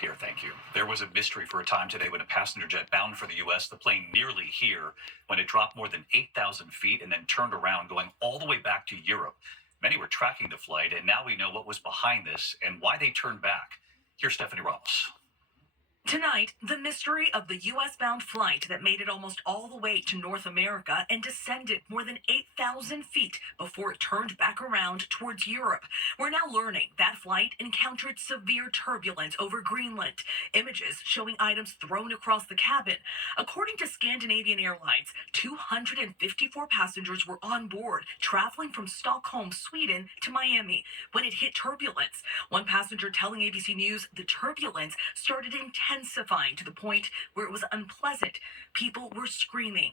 Pierre, thank you. There was a mystery for a time today when a passenger jet bound for the U.S., the plane nearly here, when it dropped more than 8,000 feet and then turned around, going all the way back to Europe. Many were tracking the flight, and now we know what was behind this and why they turned back. Here's Stephanie Ramos. Tonight, the mystery of the U.S.-bound flight that made it almost all the way to North America and descended more than 8,000 feet before it turned back around towards Europe. We're now learning that flight encountered severe turbulence over Greenland. Images showing items thrown across the cabin. According to Scandinavian Airlines, 254 passengers were on board, traveling from Stockholm, Sweden to Miami when it hit turbulence. One passenger telling ABC News the turbulence started intensifying to the point where it was unpleasant. People were screaming.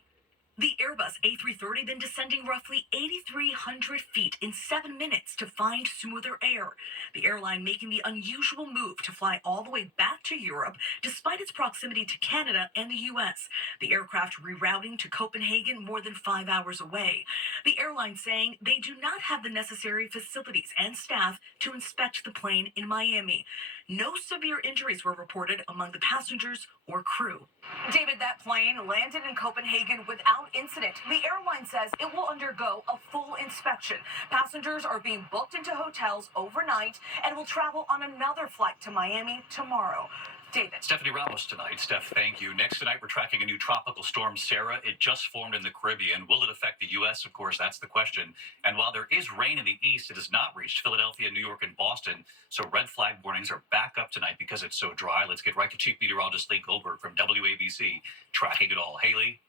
The Airbus A330 then descending roughly 8,300 feet in 7 minutes to find smoother air. The airline making the unusual move to fly all the way back to Europe despite its proximity to Canada and the U.S. The aircraft rerouting to Copenhagen more than 5 hours away. The airline saying they do not have the necessary facilities and staff to inspect the plane in Miami. No severe injuries were reported among the passengers or crew. David, that plane landed in Copenhagen without incident. The airline says it will undergo a full inspection. Passengers are being booked into hotels overnight and will travel on another flight to Miami tomorrow. David. Stephanie Ramos tonight. Steph, thank you. Next tonight, we're tracking a new tropical storm, Sarah. It just formed in the Caribbean. Will it affect the U.S.? Of course, that's the question. And while there is rain in the east, it has not reached Philadelphia, New York, and Boston. So red flag warnings are back up tonight because it's so dry. Let's get right to Chief Meteorologist Lee Goldberg from WABC, tracking it all. Hey, Lee.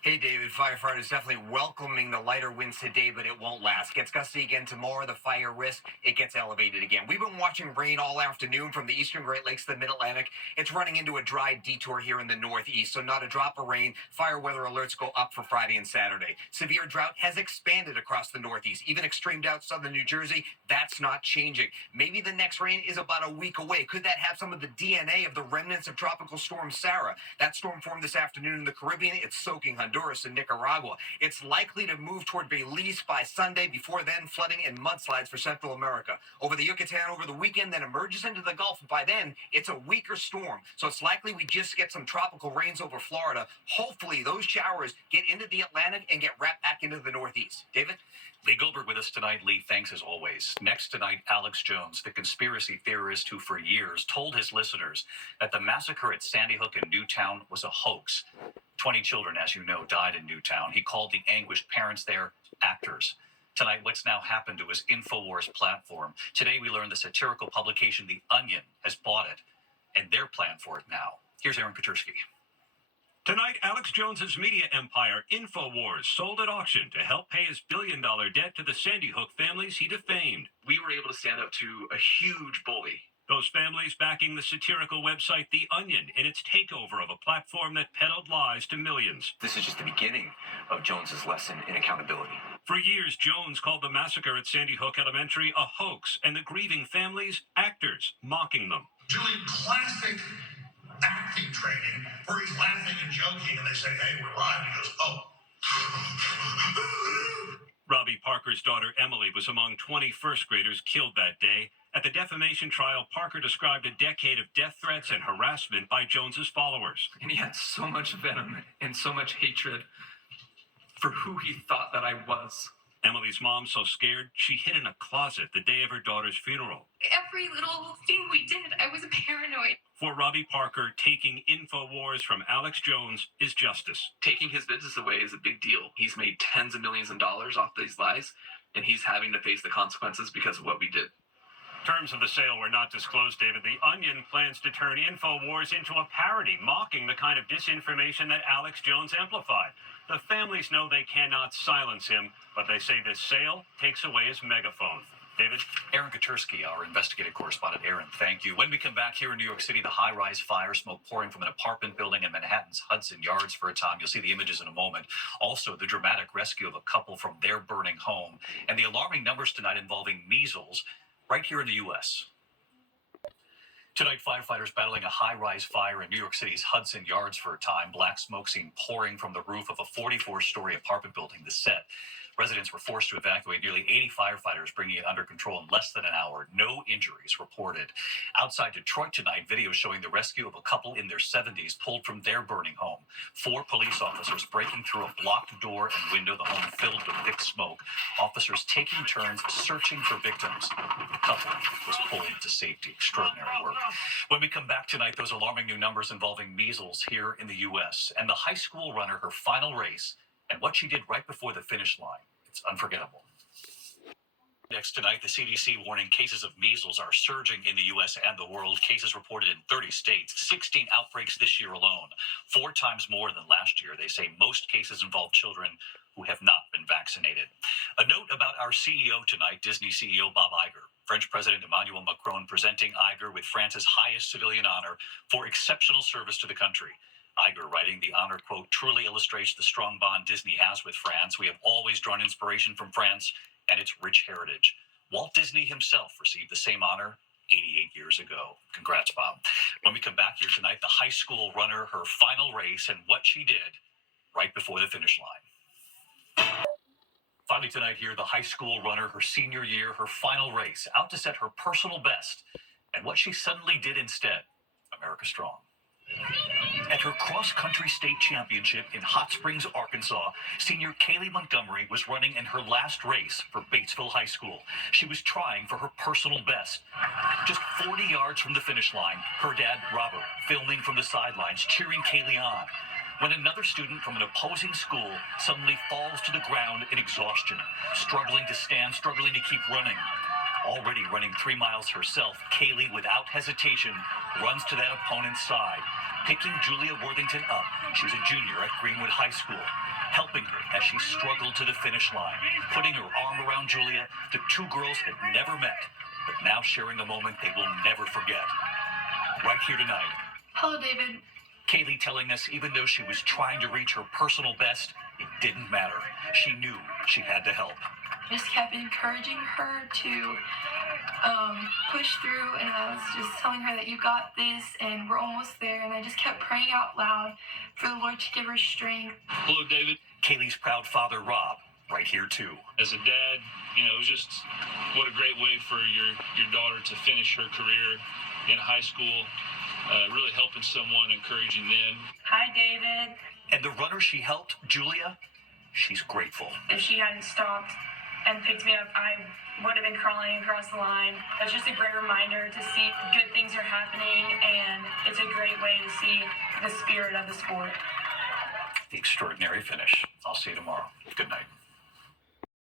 Hey, David. Firefighters definitely welcoming the lighter winds today, but it won't last. Gets gusty again tomorrow. The fire risk, it gets elevated again. We've been watching rain all afternoon from the eastern Great Lakes to the mid-Atlantic. It's running into a dry detour here in the northeast, so not a drop of rain. Fire weather alerts go up for Friday and Saturday. Severe drought has expanded across the northeast, even extremed out southern New Jersey. That's not changing. Maybe the next rain is about a week away. Could that have some of the DNA of the remnants of Tropical Storm Sarah? That storm formed this afternoon in the Caribbean. It's soaking Honduras and Nicaragua. It's likely to move toward Belize by Sunday, before then flooding and mudslides for Central America. Over the Yucatan over the weekend, then emerges into the Gulf. By then, it's a weaker storm, so it's likely we just get some tropical rains over Florida. Hopefully, those showers get into the Atlantic and get wrapped back into the Northeast. David? Lee Goldberg with us tonight. Lee, thanks as always. Next tonight, Alex Jones, the conspiracy theorist who for years told his listeners that the massacre at Sandy Hook in Newtown was a hoax. 20 children, as you know, died in Newtown. He called the anguished parents there actors. Tonight, what's now happened to his InfoWars platform? Today, we learned the satirical publication The Onion has bought it, and they're planned for it now. Here's Aaron Katursky. Tonight, Alex Jones's media empire, InfoWars, sold at auction to help pay his billion-dollar debt to the Sandy Hook families he defamed. We were able to stand up to a huge bully. Those families backing the satirical website The Onion in its takeover of a platform that peddled lies to millions. This is just the beginning of Jones's lesson in accountability. For years, Jones called the massacre at Sandy Hook Elementary a hoax, and the grieving families actors, mocking them. Doing classic acting training where he's laughing and joking, and they say, "Hey, we're live," and he goes, "Oh." Robbie Parker's daughter Emily was among 20 first graders killed that day. At the defamation trial, Parker described a decade of death threats and harassment by Jones's followers. And he had so much venom and so much hatred for who he thought that I was. Emily's mom, so scared, she hid in a closet the day of her daughter's funeral. Every little thing we did, I was paranoid. For Robbie Parker, taking InfoWars from Alex Jones is justice. Taking his business away is a big deal. He's made tens of millions of dollars off these lies, and he's having to face the consequences because of what we did. Terms of the sale were not disclosed, David. The Onion plans to turn InfoWars into a parody, mocking the kind of disinformation that Alex Jones amplified. The families know they cannot silence him, but they say this sale takes away his megaphone. David? Aaron Katursky, our investigative correspondent. Aaron, thank you. When we come back here in New York City, the high-rise fire, smoke pouring from an apartment building in Manhattan's Hudson Yards for a time. You'll see the images in a moment. Also, the dramatic rescue of a couple from their burning home. And the alarming numbers tonight involving measles right here in the U.S. Tonight, firefighters battling a high-rise fire in New York City's Hudson Yards for a time. Black smoke seen pouring from the roof of a 44-story apartment building. The set Residents were forced to evacuate nearly 80 firefighters, bringing it under control in less than an hour. No injuries reported. Outside Detroit tonight, video showing the rescue of a couple in their 70s pulled from their burning home. 4 police officers breaking through a blocked door and window, the home filled with thick smoke. Officers taking turns searching for victims. The couple was pulled to safety. Extraordinary work. When we come back tonight, those alarming new numbers involving measles here in the U.S. and the high school runner, her final race, and what she did right before the finish line. It's unforgettable. Next tonight, the CDC warning cases of measles are surging in the U.S. and the world. Cases reported in 30 states, 16 outbreaks this year alone, 4 times more than last year. They say most cases involve children who have not been vaccinated. A note about our CEO tonight, Disney CEO Bob Iger. French President Emmanuel Macron presenting Iger with France's highest civilian honor for exceptional service to the country. Iger writing the honor quote truly illustrates the strong bond Disney has with France. We have always drawn inspiration from France and its rich heritage. Walt Disney himself received the same honor 88 years ago. Congrats, Bob. When we come back here tonight, the high school runner, her final race, and what she did right before the finish line. Finally tonight here, the high school runner, her senior year, her final race, out to set her personal best, and what she suddenly did instead. America Strong. At her cross-country state championship in Hot Springs, Arkansas, senior Kaylee Montgomery was running in her last race for Batesville High School. She was trying for her personal best. Just 40 yards from the finish line, her dad, Robert, filming from the sidelines, cheering Kaylee on, when another student from an opposing school suddenly falls to the ground in exhaustion, struggling to stand, struggling to keep running. Already running 3 miles herself, Kaylee, without hesitation, runs to that opponent's side, picking Julia Worthington up. She's a junior at Greenwood High School, helping her as she struggled to the finish line, putting her arm around Julia. The 2 girls had never met, but now sharing a moment they will never forget. Right here tonight. Hello, David. Kaylee telling us even though she was trying to reach her personal best, it didn't matter. She knew she had to help. Just kept encouraging her to push through, and I was just telling her that you got this and we're almost there, and I just kept praying out loud for the Lord to give her strength. Hello, David. Kaylee's proud father, Rob, right here too. As a dad, it was just what a great way for your daughter to finish her career in high school, really helping someone, encouraging them. Hi, David. And the runner she helped, Julia, she's grateful. If she hadn't stopped and picked me up, I would have been crawling across the line. It's just a great reminder to see good things are happening, and it's a great way to see the spirit of the sport. The extraordinary finish. I'll see you tomorrow. Good night.